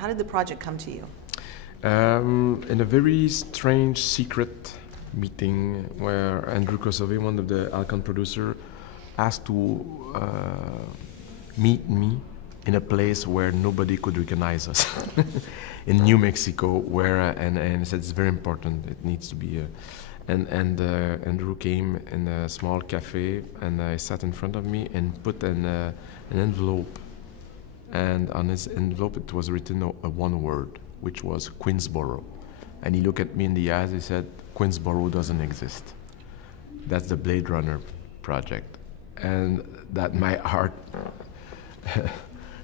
How did the project come to you? In a very strange secret meeting where Andrew Kosovo, one of the Alcon producer, asked to meet me in a place where nobody could recognize us, in New Mexico, where and he said it's very important. It needs to be. And Andrew came in a small cafe and he sat in front of me and put an envelope, and on his envelope it was written a one word, which was Queensboro. And he looked at me in the eyes. He said, "Queensboro doesn't exist. That's the Blade Runner project." And that my heart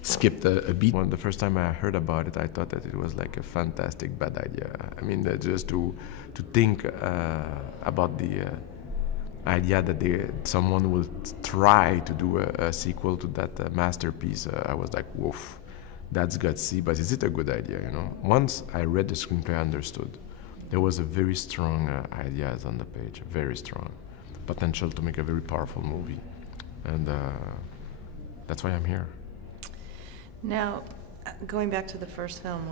skipped a beat. When the first time I heard about it, I thought that it was like a fantastic bad idea. I mean, just to think about the idea that someone will try to do a sequel to that masterpiece, I was like, woof, that's gutsy, but is it a good idea, you know? Once I read the screenplay, I understood. There was a very strong ideas on the page, very strong. Potential to make a very powerful movie. And that's why I'm here. Now, going back to the first film,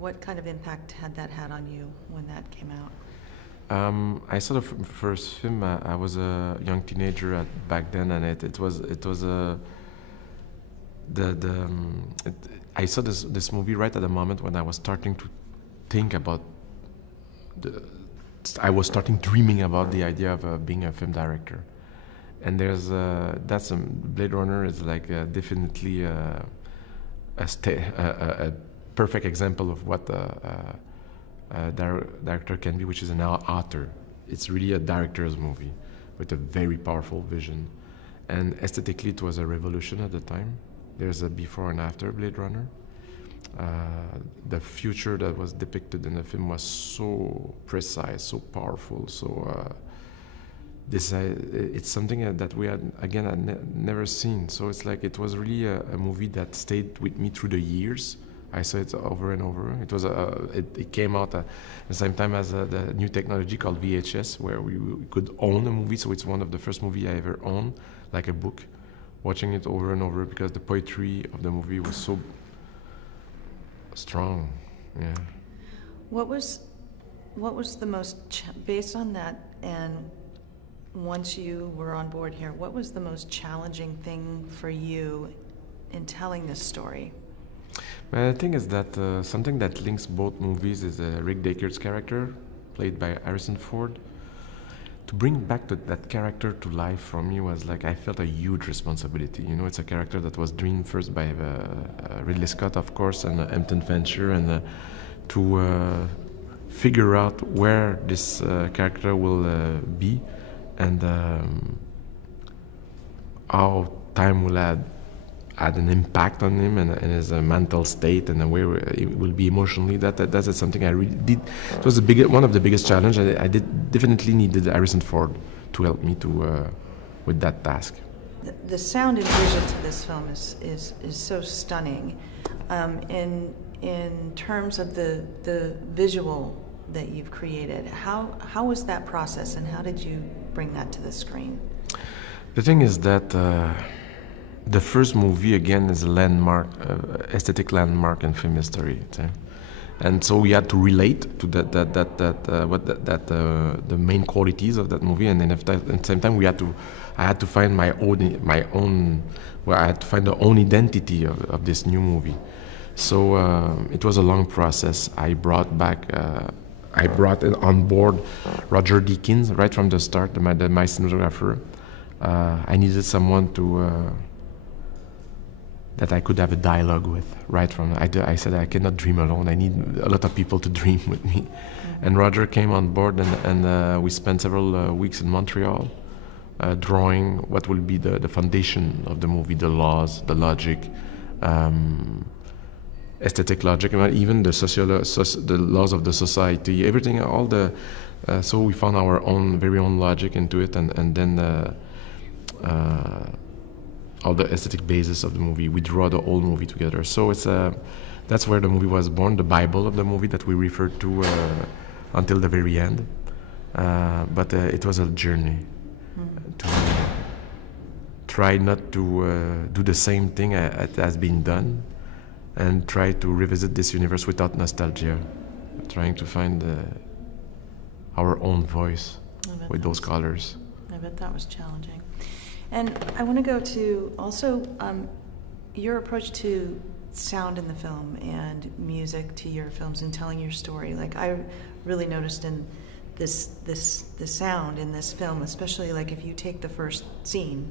what kind of impact had that had on you when that came out? I saw the first film. I was a young teenager back then, and I saw this movie right at the moment when I was starting to think about I was starting dreaming about the idea of being a film director, and that's Blade Runner is like definitely a perfect example of what a director can be, which is an author. It's really a director's movie with a very powerful vision. And aesthetically, it was a revolution at the time. There's a before and after Blade Runner. The future that was depicted in the film was so precise, so powerful, so it's something that we had, again, never seen. So it's like it was really a movie that stayed with me through the years. I saw it over and over. It was it came out at the same time as the new technology called VHS, where we could own a movie. So it's one of the first movie I ever owned, like a book, watching it over and over because the poetry of the movie was so strong. Yeah. What was the most based on that, and once you were on board here, what was the most challenging thing for you in telling this story? Well, the thing is that something that links both movies is Rick Deckard's character, played by Harrison Ford. To bring back that character to life for me was like I felt a huge responsibility. You know, it's a character that was dreamed first by Ridley Scott, of course, and Hampton Fancher, and to figure out where this character will be, and how time will add an impact on him and his mental state and the way it will be emotionally. That's something I really did. It was one of the biggest challenges. I definitely needed Harrison Ford to help me with that task. The sound and vision to this film is so stunning. In terms of the visual that you've created, how was that process, and how did you bring that to the screen? The thing is that the first movie, again, is a landmark, aesthetic landmark in film history, and so we had to relate to the main qualities of that movie, and then at the same time I had to find my own, where I had to find the own identity of this new movie. So it was a long process. I brought on board Roger Deakins right from the start, my cinematographer. I needed someone that I could have a dialogue with right from. I said I cannot dream alone. I need a lot of people to dream with me. Mm-hmm. And Roger came on board, and we spent several weeks in Montreal drawing what will be the foundation of the movie, the laws, the logic, aesthetic logic, even the laws of the society, everything, all the. So we found our very own logic into it, and then. All the aesthetic basis of the movie. We draw the whole movie together. So that's where the movie was born, the Bible of the movie that we referred to until the very end. But it was a journey to try not to do the same thing that has been done, and try to revisit this universe without nostalgia, trying to find our own voice with those colors. I bet that was challenging. And I want to go to also your approach to sound in the film and music to your films and telling your story. Like, I really noticed in the sound in this film, especially like if you take the first scene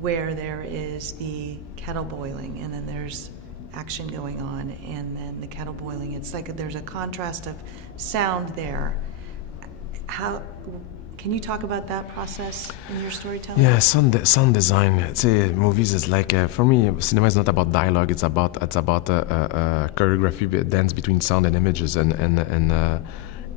where there is the kettle boiling and then there's action going on and then the kettle boiling, it's like there's a contrast of sound there. How can you talk about that process in your storytelling? Yeah, sound design. Say movies is like for me, cinema is not about dialogue. It's about choreography, dance between sound and images, and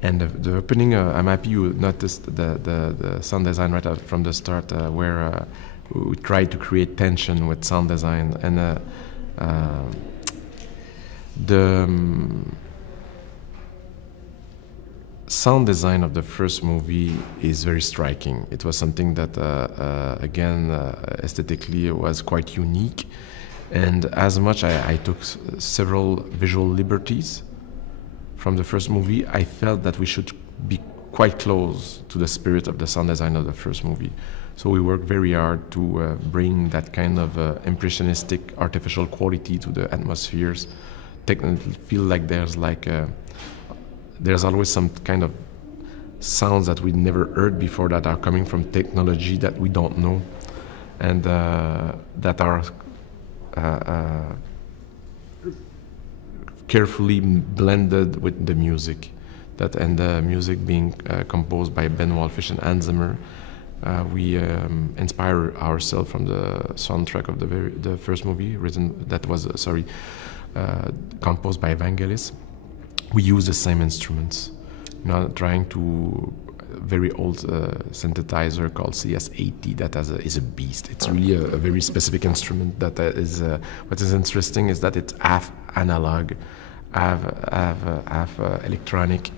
the opening. I'm happy you noticed the sound design right out from the start, where we tried to create tension with sound design, and the sound design of the first movie is very striking. It was something that, aesthetically was quite unique. And as much I took several visual liberties from the first movie, I felt that we should be quite close to the spirit of the sound design of the first movie. So we worked very hard to bring that kind of impressionistic, artificial quality to the atmospheres. Technically feel like there's always some kind of sounds that we never heard before that are coming from technology that we don't know, and that are carefully blended with the music. And the music being composed by Ben Walfish and Hans Zimmer. We inspire ourselves from the soundtrack of the first movie, composed by Vangelis. We use the same instruments, trying to very old synthesizer called CS80 that is a beast. It's really a very specific instrument that is. What is interesting is that it's half analog, half electronic,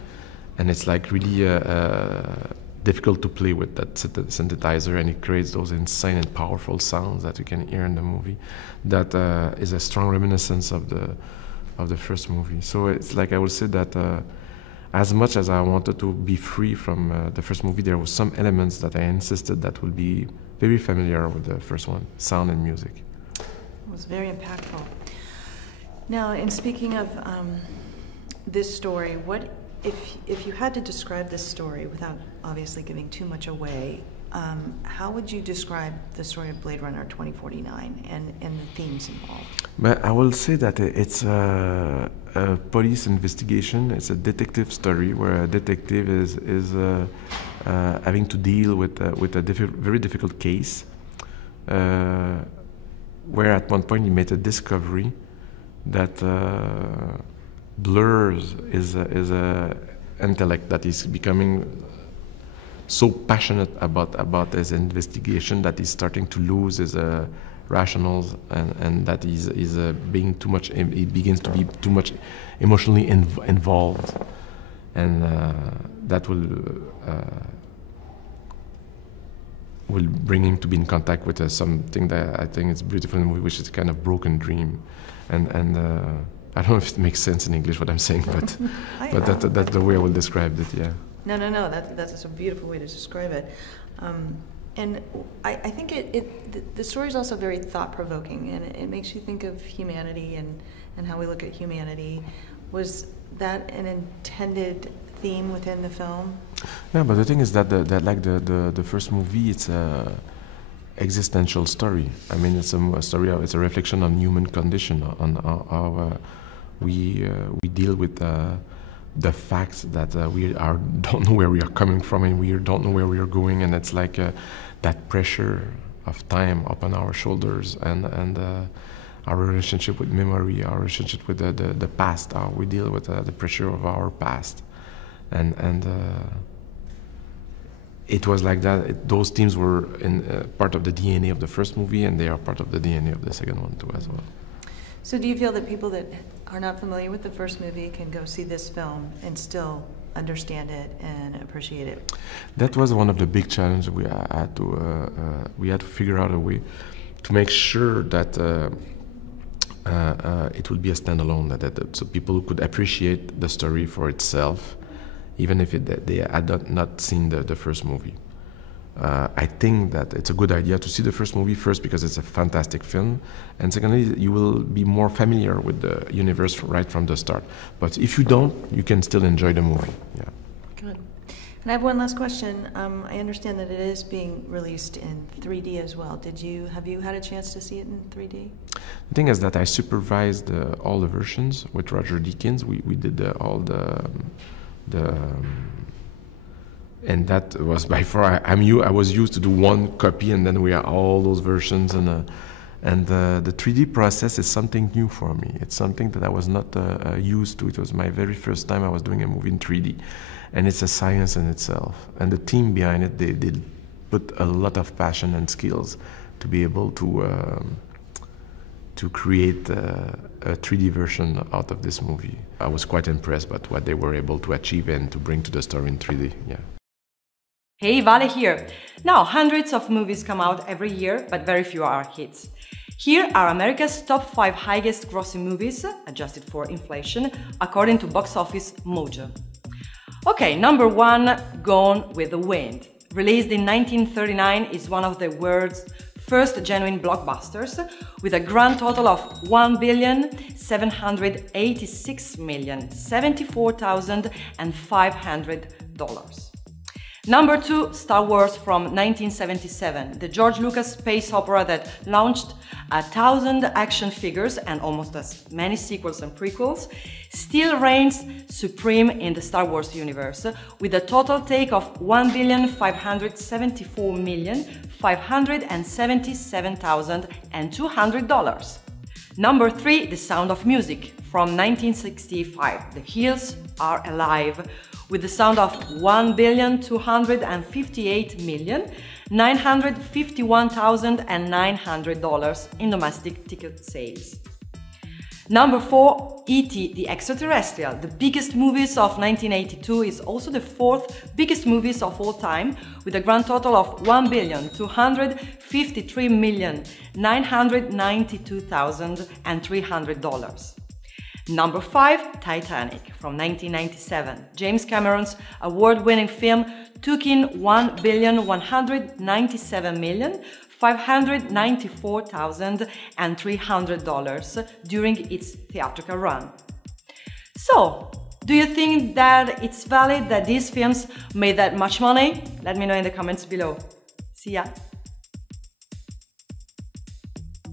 and it's like really difficult to play with that synthesizer, and it creates those insane and powerful sounds that you can hear in the movie. That is a strong reminiscence of the first movie. So it's like I would say that as much as I wanted to be free from the first movie, there were some elements that I insisted that will be very familiar with the first one, sound and music. It was very impactful. Now, in speaking of this story, what if you had to describe this story without obviously giving too much away, how would you describe the story of Blade Runner 2049 and the themes involved? But I will say that it's a police investigation. It's a detective story where a detective is having to deal with a very difficult case, where at one point he made a discovery that blurs is a intellect that is becoming so passionate about his investigation that he's starting to lose his rationals, and that he's being too much. He begins to be too much emotionally involved, and that will bring him to be in contact with something that I think is beautiful in the movie, which is a kind of broken dream, and I don't know if it makes sense in English what I'm saying, but that's the way I will describe it. Yeah. No. That's a beautiful way to describe it, and I think the story is also very thought-provoking, and it makes you think of humanity and how we look at humanity. Was that an intended theme within the film? Yeah, but the thing is that the first movie, it's a existential story. I mean, it's a story. It's a reflection on human condition, on how we deal with the fact that we don't know where we are coming from, and we don't know where we are going, and it's like that pressure of time upon our shoulders, and our relationship with memory, our relationship with the past, how we deal with the pressure of our past, and it was like that. Those themes were in part of the DNA of the first movie, and they are part of the DNA of the second one too, as well. So do you feel that people that are not familiar with the first movie can go see this film and still understand it and appreciate it? That was one of the big challenges we had to figure out a way to make sure that it will be a standalone, so people could appreciate the story for itself, even if they had not seen the first movie. I think that it's a good idea to see the first movie first because it's a fantastic film, and secondly, you will be more familiar with the universe right from the start. But if you don't, you can still enjoy the movie. Yeah. Good. And I have one last question. I understand that it is being released in 3D as well. Have you had a chance to see it in 3D? The thing is that I supervised all the versions with Roger Deakins. We did all the and that was by far. I was used to do one copy, and then we had all those versions, and the 3D process is something new for me. It's something that I was not used to. It was my very first time I was doing a movie in 3D, and it's a science in itself. And the team behind it, they put a lot of passion and skills to be able to create a 3D version out of this movie. I was quite impressed by what they were able to achieve and to bring to the story in 3D. Yeah. Hey, Vale here! Now, hundreds of movies come out every year, but very few are hits. Here are America's top 5 highest grossing movies, adjusted for inflation, according to Box Office Mojo. Okay, number 1, Gone with the Wind. Released in 1939, is one of the world's first genuine blockbusters, with a grand total of $1,786,074,500. Number 2, Star Wars from 1977, the George Lucas space opera that launched 1,000 action figures and almost as many sequels and prequels, still reigns supreme in the Star Wars universe, with a total take of $1,574,577,200. Number 3, The Sound of Music from 1965, The Hills Are Alive, with the sound of $1,258,951,900 in domestic ticket sales. Number 4, E.T. the Extra-Terrestrial, the biggest movies of 1982, is also the 4th biggest movies of all time, with a grand total of $1,253,992,300. Number 5, Titanic from 1997. James Cameron's award-winning film took in $1,197,594,300 during its theatrical run. So, do you think that it's valid that these films made that much money? Let me know in the comments below. See ya!